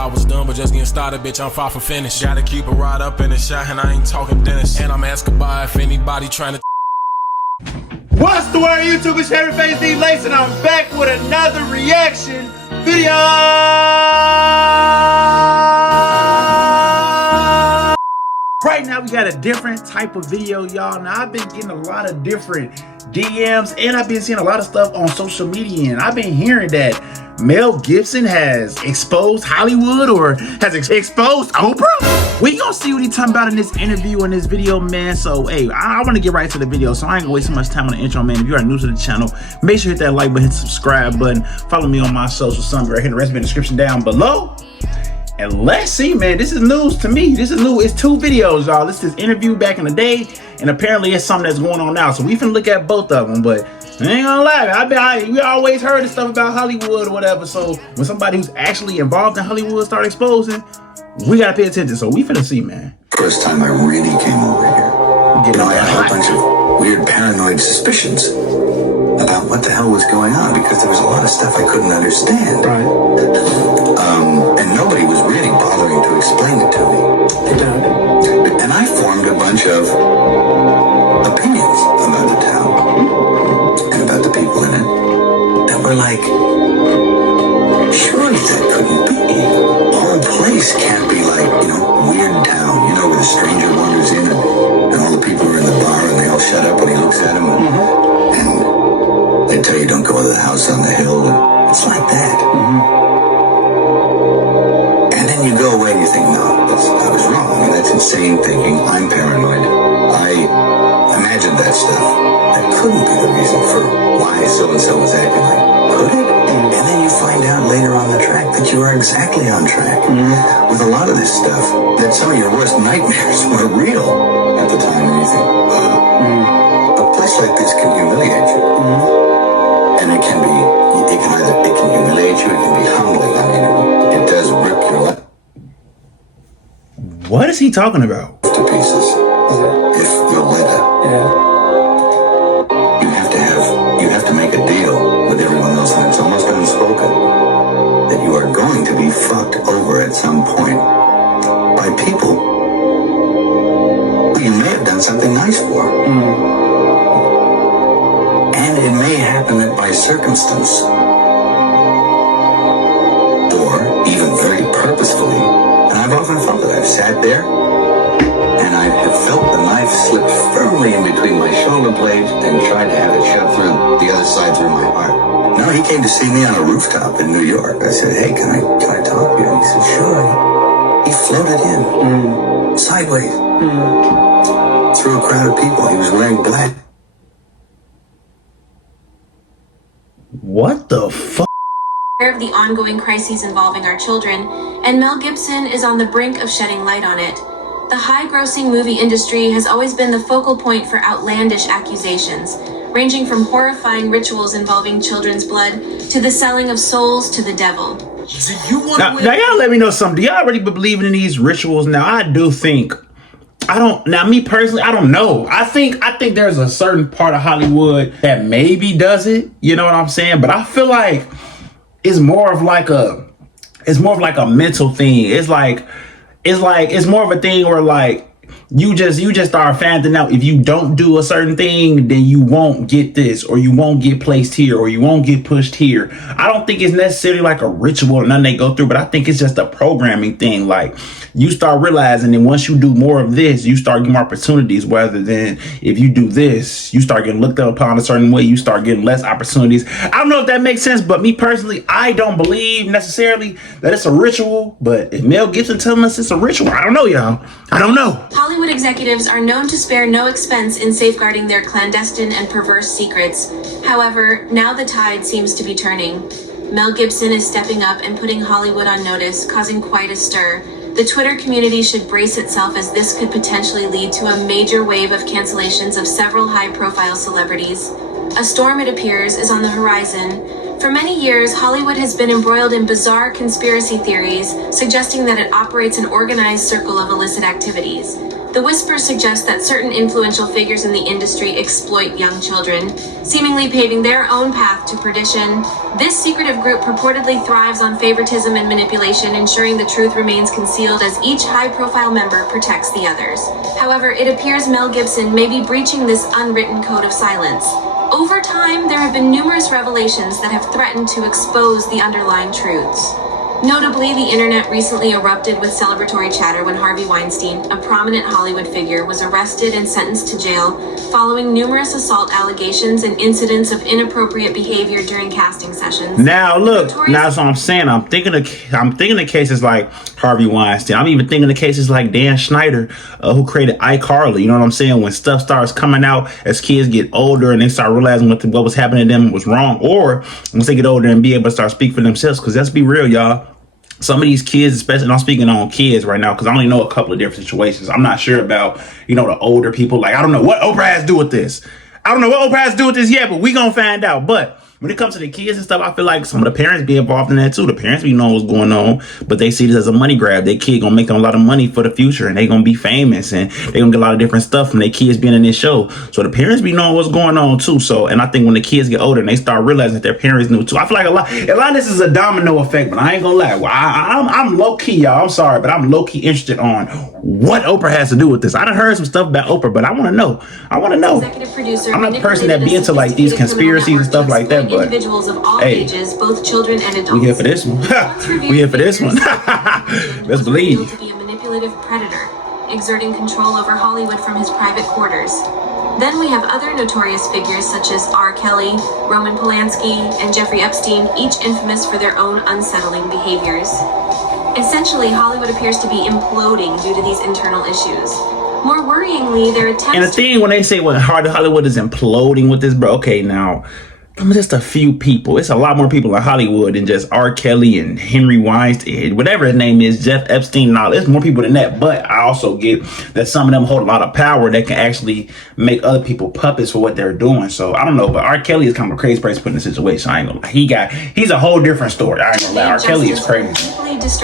I was done, but just getting started, bitch, I'm far from finished. Gotta keep it right up in the shot, and I ain't talking Dennis. And I'm asking by if anybody trying to. What's the word, YouTube? It's your favorite face, DLace, and I'm back with another reaction video. Right now, we got a different type of video, y'all. Now, I've been getting a lot of different DMs, and I've been seeing a lot of stuff on social media, and I've been hearing that Mel Gibson has exposed Hollywood or has exposed OPRAH. We gonna see what he's talking about in this interview in this video, man. So, hey, I want to get right to the video, so I ain't gonna waste so much time on the intro, man. If you are new to the channel, make sure you hit that like button, hit the subscribe button, follow me on my social, something right here in the rest of the description down below. And let's see, man, this is news to me. This is new. It's two videos, y'all. This is interview back in the day, and apparently it's something that's going on now. So we finna look at both of them, but I ain't gonna lie, we always heard this stuff about Hollywood or whatever. So when somebody who's actually involved in Hollywood start exposing, we gotta pay attention. So we finna see, man. First time I really came over here, I had a bunch of weird paranoid suspicions about what the hell was going on, because there was a lot of stuff I couldn't understand. Right. And nobody was really bothering to explain it to me. And I formed a bunch of opinions about the town and about the people in it that were like, surely that couldn't be. The whole place can't be like, weird town, where the stranger wanders in and all the people are in the bar and they all shut up when he looks at them and they tell you don't go to the house on the hill. It's like that. And then you go away and you think, no, I was wrong. I mean, that's insane thinking. I'm paranoid. I imagined that stuff. That couldn't be the reason for why so-and-so was acting like. Could it? And then you find out later on the track that you are exactly on track with a lot of this stuff, that some of your worst nightmares were real at the time, and you think, a place like this can humiliate you. And it can humiliate you, it can be humbling. I mean, it does rip your life. What is he talking about? To pieces. If you'll let it. You have to make a deal with everyone else, and it's almost unspoken, that you are going to be fucked over at some point by people who you may have done something nice for. And it may happen that by circumstance, or even very purposefully, and I've often felt that I've sat there and I have felt the knife slip firmly in between my shoulder blades and tried to have it shoved through the other side through my heart. No, he came to see me on a rooftop in New York. I said, hey, can I talk to you? And he said, sure. He floated in, sideways, through a crowd of people. He was wearing black. What the fuck? Of the ongoing crises involving our children, and Mel Gibson is on the brink of shedding light on it. The high-grossing movie industry has always been the focal point for outlandish accusations, ranging from horrifying rituals involving children's blood to the selling of souls to the devil. Now y'all let me know something. Do y'all already believe in these rituals? Now I do think, me personally, I don't know. I think there's a certain part of Hollywood that maybe does it, you know what I'm saying? But I feel like it's more of like a mental thing. It's more of a thing where like you just start finding out if you don't do a certain thing, then you won't get this, or you won't get placed here, or you won't get pushed here. I don't think it's necessarily like a ritual or nothing they go through, but I think it's just a programming thing. Like you start realizing that once you do more of this, you start getting more opportunities, rather than if you do this, you start getting looked upon a certain way, you start getting less opportunities. I don't know if that makes sense, but me personally, I don't believe necessarily that it's a ritual. But if Mel Gibson telling us it's a ritual, I don't know, y'all. I don't know. Hollywood executives are known to spare no expense in safeguarding their clandestine and perverse secrets. However, now the tide seems to be turning. Mel Gibson is stepping up and putting Hollywood on notice, causing quite a stir. The Twitter community should brace itself, as this could potentially lead to a major wave of cancellations of several high-profile celebrities. A storm, it appears, is on the horizon. For many years, Hollywood has been embroiled in bizarre conspiracy theories, suggesting that it operates an organized circle of illicit activities. The whispers suggest that certain influential figures in the industry exploit young children, seemingly paving their own path to perdition. This secretive group purportedly thrives on favoritism and manipulation, ensuring the truth remains concealed as each high-profile member protects the others. However, it appears Mel Gibson may be breaching this unwritten code of silence. Over time, there have been numerous revelations that have threatened to expose the underlying truths. Notably, the internet recently erupted with celebratory chatter when Harvey Weinstein, a prominent Hollywood figure, was arrested and sentenced to jail following numerous assault allegations and incidents of inappropriate behavior during casting sessions. Now look, now that's what I'm saying. I'm thinking of cases like Harvey Weinstein. I'm even thinking of cases like Dan Schneider, who created iCarly. You know what I'm saying? When stuff starts coming out as kids get older and they start realizing what was happening to them was wrong, or once they get older and be able to start speaking for themselves. Because let's be real, y'all. Some of these kids, especially, and I'm speaking on kids right now because I only know a couple of different situations. I'm not sure about, the older people. Like, I don't know what OPRAH has to do with this. I don't know what OPRAH has to do with this yet, but we gonna find out. But when it comes to the kids and stuff, I feel like some of the parents be involved in that too. The parents be knowing what's going on, but they see this as a money grab. Their kid gonna make them a lot of money for the future, and they gonna be famous, and they gonna get a lot of different stuff from their kids being in this show. So the parents be knowing what's going on too. So, and I think when the kids get older and they start realizing that their parents knew too, I feel like a lot of this is a domino effect. But I ain't gonna lie, well, I'm low key, y'all. I'm sorry, but I'm low key interested on what OPRAH has to do with this. I done heard some stuff about OPRAH, but I want to know. Executive producer, I'm not the person that be into like these conspiracies and stuff like that, but individuals of all ages, both children and adults. We here for this one. We here for this one. Let's believe. To be a manipulative predator, exerting control over Hollywood from his private quarters. Then we have other notorious figures such as R. Kelly, Roman Polanski, and Jeffrey Epstein, each infamous for their own unsettling behaviors. Essentially, Hollywood appears to be imploding due to these internal issues. More worryingly, their attempts. And the thing when they say when Hollywood is imploding with this, bro. Okay, now just a few people. It's a lot more people in Hollywood than just R. Kelly and Henry Weinstein, whatever his name is, Jeff Epstein and all. There's more people than that. But I also get that some of them hold a lot of power that can actually make other people puppets for what they're doing. So I don't know, but R. Kelly is kind of a crazy person put in the situation. I ain't gonna lie. He's a whole different story. I ain't gonna lie. R. Kelly is crazy.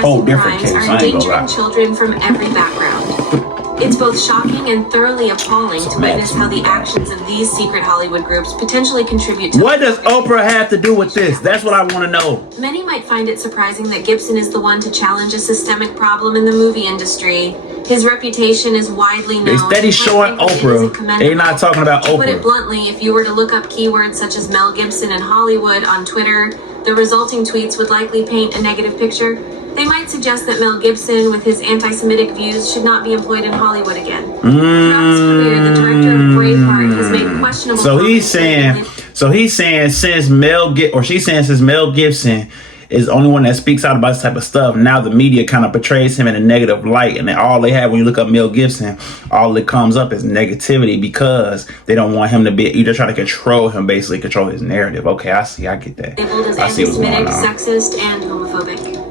Whole different case. I ain't gonna lie. Children from every background. It's both shocking and thoroughly appalling to witness how the actions of these secret Hollywood groups potentially contribute to... What does OPRAH have to do with this? That's what I want to know. Many might find it surprising that Gibson is the one to challenge a systemic problem in the movie industry. His reputation is widely known. They steady showing OPRAH. They're not talking about To put it OPRAH. bluntly, if you were to look up keywords such as Mel Gibson and Hollywood on Twitter, the resulting tweets would likely paint a negative picture. They might suggest that Mel Gibson, with his anti-Semitic views, should not be employed in Hollywood again. Throughout his career, the director of Braveheart has made questionable... So he's saying since Mel Gibson is the only one that speaks out about this type of stuff, now the media kind of portrays him in a negative light, and all they have when you look up Mel Gibson, all that comes up is negativity because they don't want him to be either trying to control him, basically control his narrative. Okay, I get that. Labeled as I see what's going anti-Semitic, on. sexist, and homophobic.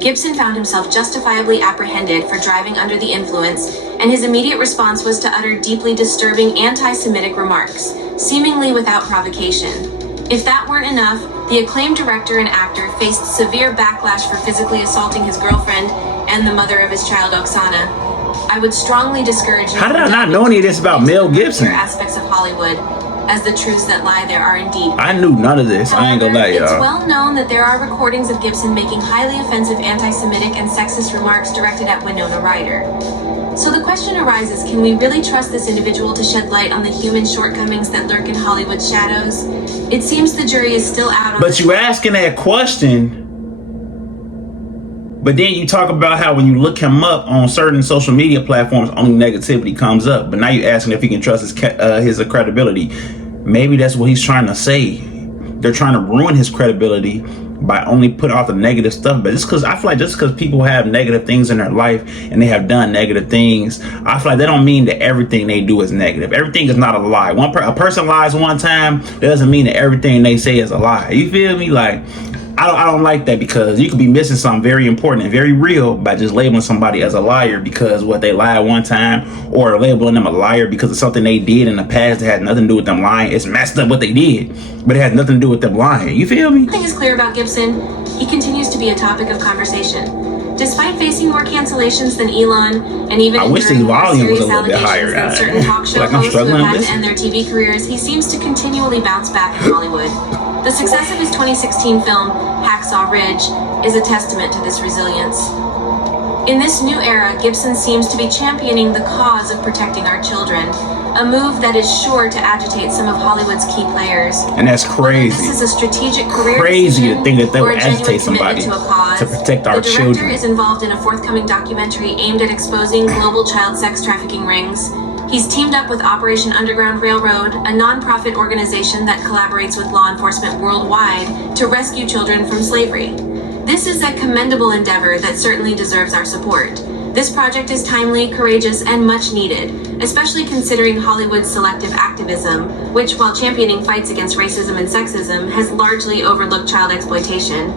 Gibson found himself justifiably apprehended for driving under the influence, and his immediate response was to utter deeply disturbing anti-Semitic remarks, seemingly without provocation. If that weren't enough, the acclaimed director and actor faced severe backlash for physically assaulting his girlfriend and the mother of his child, Oksana. I would strongly discourage... How did I not know any of this about Mel Gibson? ...aspects of Hollywood, as the truths that lie there are indeed... I knew none of this. I ain't gonna lie, y'all. It's well known that there are recordings of Gibson making highly offensive anti-Semitic and sexist remarks directed at Winona Ryder. So the question arises, can we really trust this individual to shed light on the human shortcomings that lurk in Hollywood's shadows? It seems the jury is still out on... But you asking that question, but then you talk about how when you look him up on certain social media platforms, only negativity comes up. But now you're asking if he can trust his credibility. Maybe that's what he's trying to say. They're trying to ruin his credibility by only putting out the negative stuff. But it's because I feel like just because people have negative things in their life and they have done negative things, I feel like they don't mean that everything they do is negative. Everything is not a lie. A person lies one time, that doesn't mean that everything they say is a lie. You feel me? Like, I don't like that, because you could be missing something very important and very real by just labeling somebody as a liar because what they lied one time, or labeling them a liar because of something they did in the past that had nothing to do with them lying. It's messed up what they did, but it had nothing to do with them lying. You feel me? One thing is clear about Gibson, he continues to be a topic of conversation. Despite facing more cancellations than Elon, and even I wish his enduring more volume was serious a little bit higher. allegations than certain talk show Like I'm hosts who struggling have with had to this. end their TV careers, he seems to continually bounce back in Hollywood. The success of his 2016 film, Hacksaw Ridge, is a testament to this resilience. In this new era, Gibson seems to be championing the cause of protecting our children, a move that is sure to agitate some of Hollywood's key players. And that's crazy. This is a strategic career Crazy to decision think that they or would a genuine agitate somebody commitment to a cause. to protect our The director children. is involved in a forthcoming documentary aimed at exposing global child sex trafficking rings. He's teamed up with Operation Underground Railroad, a non-profit organization that collaborates with law enforcement worldwide to rescue children from slavery. This is a commendable endeavor that certainly deserves our support. This project is timely, courageous, and much needed, especially considering Hollywood's selective activism, which, while championing fights against racism and sexism, has largely overlooked child exploitation.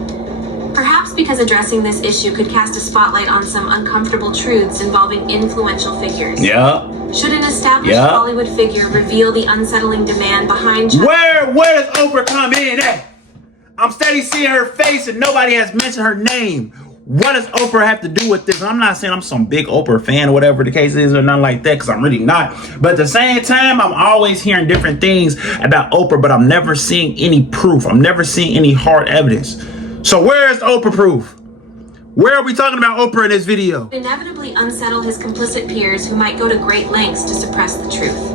Perhaps because addressing this issue could cast a spotlight on some uncomfortable truths involving influential figures. Yeah. Should an established Hollywood figure reveal the unsettling demand behind child... Where does Oprah come in at? I'm steady seeing her face and nobody has mentioned her name. What does Oprah have to do with this? I'm not saying I'm some big Oprah fan or whatever the case is or nothing like that, because I'm really not. But at the same time, I'm always hearing different things about Oprah, but I'm never seeing any proof. I'm never seeing any hard evidence. So where is the Oprah proof? Where are we talking about Oprah in this video? Inevitably unsettle his complicit peers who might go to great lengths to suppress the truth.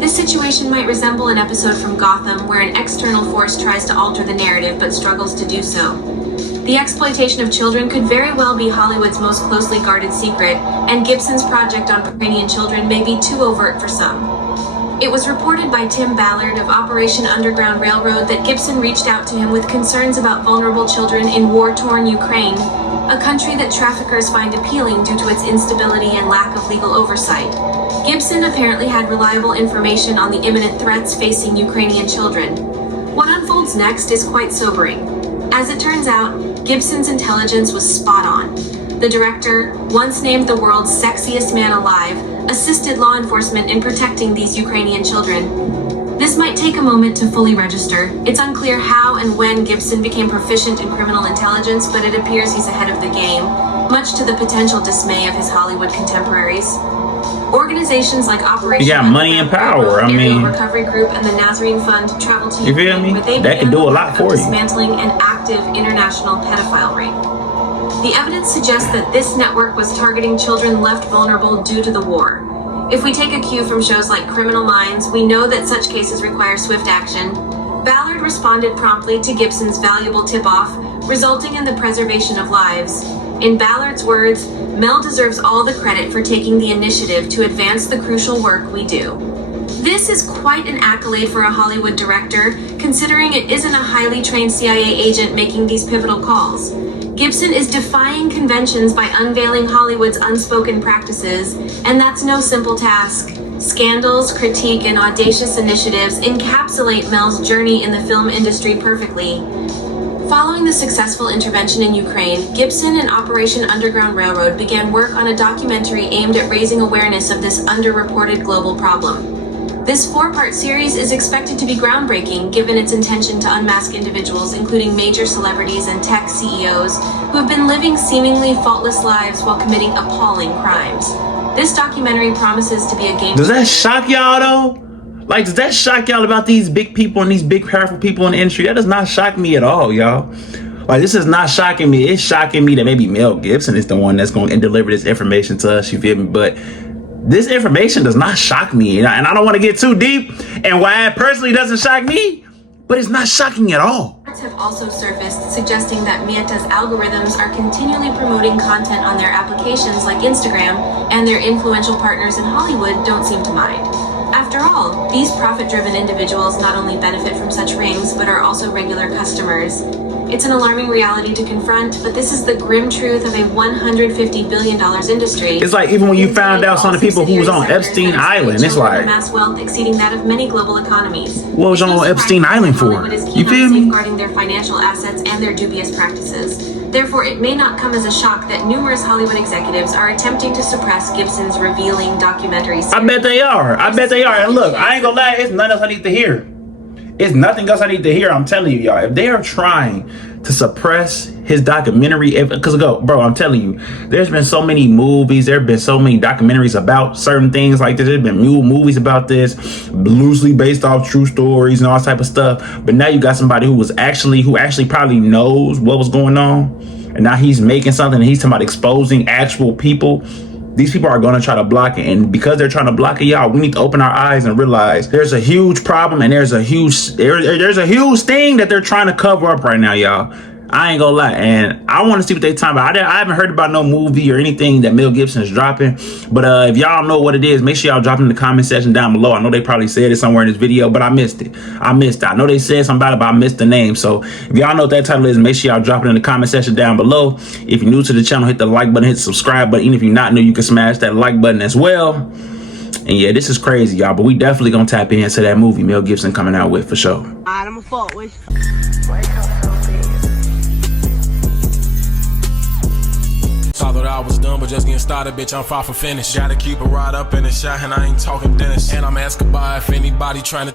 This situation might resemble an episode from Gotham where an external force tries to alter the narrative but struggles to do so. The exploitation of children could very well be Hollywood's most closely guarded secret, and Gibson's project on Ukrainian children may be too overt for some. It was reported by Tim Ballard of Operation Underground Railroad that Gibson reached out to him with concerns about vulnerable children in war-torn Ukraine, a country that traffickers find appealing due to its instability and lack of legal oversight. Gibson apparently had reliable information on the imminent threats facing Ukrainian children. What unfolds next is quite sobering. As it turns out, Gibson's intelligence was spot on. The director, once named the world's sexiest man alive, assisted law enforcement in protecting these Ukrainian children. This might take a moment to fully register. It's unclear how and when Gibson became proficient in criminal intelligence, but it appears he's ahead of the game, much to the potential dismay of his Hollywood contemporaries. Organizations like Operation You got money and power. I mean, Recovery Group and the Nazarene Fund travel to you feel me? That can do a lot for you. Dismantling an active international pedophile ring. The evidence suggests that this network was targeting children left vulnerable due to the war. If we take a cue from shows like Criminal Minds, we know that such cases require swift action. Ballard responded promptly to Gibson's valuable tip-off, resulting in the preservation of lives. In Ballard's words, Mel deserves all the credit for taking the initiative to advance the crucial work we do. This is quite an accolade for a Hollywood director, considering it isn't a highly trained CIA agent making these pivotal calls. Gibson is defying conventions by unveiling Hollywood's unspoken practices, and that's no simple task. Scandals, critique, and audacious initiatives encapsulate Mel's journey in the film industry perfectly. Following the successful intervention in Ukraine, Gibson and Operation Underground Railroad began work on a documentary aimed at raising awareness of this underreported global problem. This 4-part series is expected to be groundbreaking, given its intention to unmask individuals, including major celebrities and tech CEOs, who have been living seemingly faultless lives while committing appalling crimes. This documentary promises to be a game. Does that shock y'all though? Like, does that shock y'all about these big people and these big powerful people in the industry? That does not shock me at all, y'all. Like, this is not shocking me. It's shocking me that maybe Mel Gibson is the one that's going to deliver this information to us, you feel me? But this information does not shock me. And I don't want to get too deep and why it personally doesn't shock me, but it's not shocking at all. Reports have also surfaced suggesting that Meta's algorithms are continually promoting content on their applications like Instagram, and their influential partners in Hollywood don't seem to mind. After all, these profit-driven individuals not only benefit from such rings, but are also regular customers. It's an alarming reality to confront, but this is the grim truth of a $150 billion industry. It's like even when you found out some of the people who was on Epstein Island, it's like, mass wealth exceeding that of many global economies. What was on Epstein Island for? You feel me? Safeguarding their financial assets and their dubious practices. Therefore, it may not come as a shock that numerous Hollywood executives are attempting to suppress Gibson's revealing documentary series. I bet they are. I bet they are. And look, I ain't gonna lie, it's nothing else I need to hear. It's nothing else I need to hear. I'm telling you, y'all. If they are trying to suppress his documentary, because bro, I'm telling you, there's been so many movies, there have been so many documentaries about certain things like this. There's been movies about this, loosely based off true stories and all type of stuff. But now you got somebody who actually probably knows what was going on, and now he's making something, and he's talking about exposing actual people. These people are going to try to block it, and because they're trying to block it, y'all, we need to open our eyes and realize there's a huge problem, and there's a huge thing that they're trying to cover up right now, y'all. I ain't gonna lie, and I want to see what they talking about. I haven't heard about no movie or anything that Mel Gibson is dropping, but if y'all know what it is, make sure y'all drop it in the comment section down below. I know they probably said it somewhere in this video, but I missed it. I know they said something about it, but I missed the name. So if y'all know what that title is, make sure y'all drop it in the comment section down below. If you're new to the channel, hit the like button, hit the subscribe button. Even if you're not new, you can smash that like button as well. And yeah, this is crazy, y'all, but we definitely gonna tap into that movie Mel Gibson coming out with for sure. I'm a fault with. Thought I was done, but just getting started, bitch, I'm far from finished. Gotta keep it right up in the shot, and I ain't talking dentist. And I'm asking by if anybody trying to